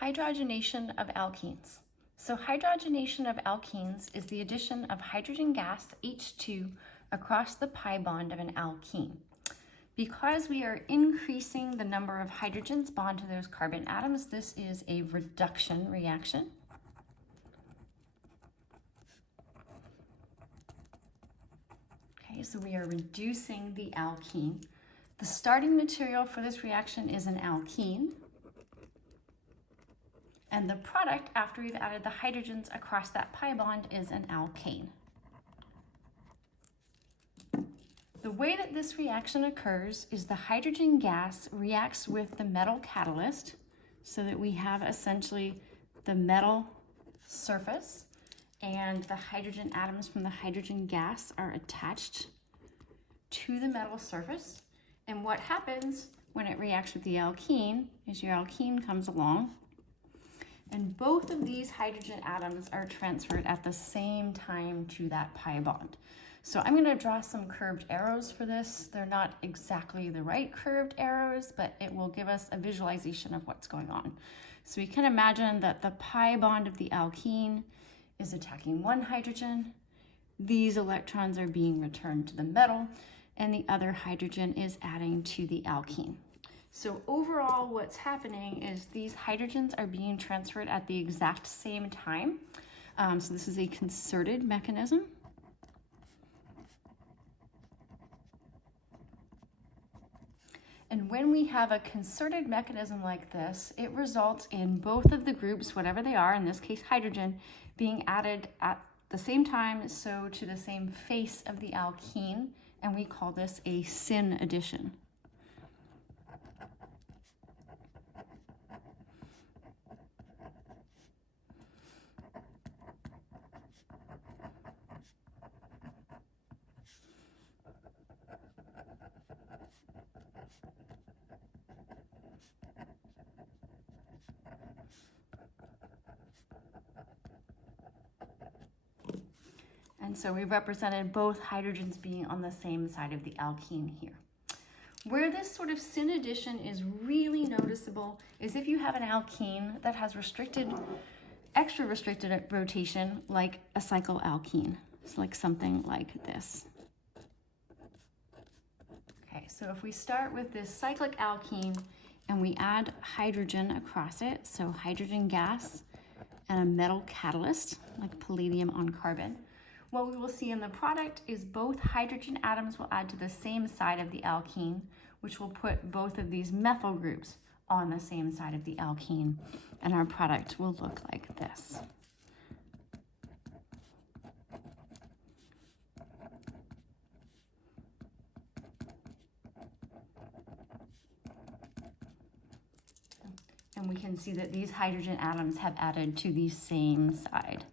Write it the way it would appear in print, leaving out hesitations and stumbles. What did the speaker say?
Hydrogenation of alkenes. So hydrogenation of alkenes is the addition of hydrogen gas, H2, across the pi bond of an alkene. Because we are increasing the number of hydrogens bound to those carbon atoms, this is a reduction reaction. Okay, so we are reducing the alkene. The starting material for this reaction is an alkene. And the product, after we've added the hydrogens across that pi bond, is an alkane. The way that this reaction occurs is the hydrogen gas reacts with the metal catalyst so that we have essentially the metal surface and the hydrogen atoms from the hydrogen gas are attached to the metal surface. And what happens when it reacts with the alkene is your alkene comes along and both of these hydrogen atoms are transferred at the same time to that pi bond. So I'm going to draw some curved arrows for this. They're not exactly the right curved arrows, but it will give us a visualization of what's going on. So we can imagine that the pi bond of the alkene is attacking one hydrogen. These electrons are being returned to the metal, and the other hydrogen is adding to the alkene. So overall, what's happening is these hydrogens are being transferred at the exact same time. So this is a concerted mechanism. And when we have a concerted mechanism like this, it results in both of the groups, whatever they are, in this case hydrogen, being added at the same time, so to the same face of the alkene, and we call this a syn addition. And so we've represented both hydrogens being on the same side of the alkene here. Where this sort of syn addition is really noticeable is if you have an alkene that has extra restricted rotation, like a cycloalkene. It's like something like this. Okay, so if we start with this cyclic alkene and we add hydrogen across it, so hydrogen gas and a metal catalyst, like palladium on carbon, what we will see in the product is both hydrogen atoms will add to the same side of the alkene, which will put both of these methyl groups on the same side of the alkene, and our product will look like this. And we can see that these hydrogen atoms have added to the same side.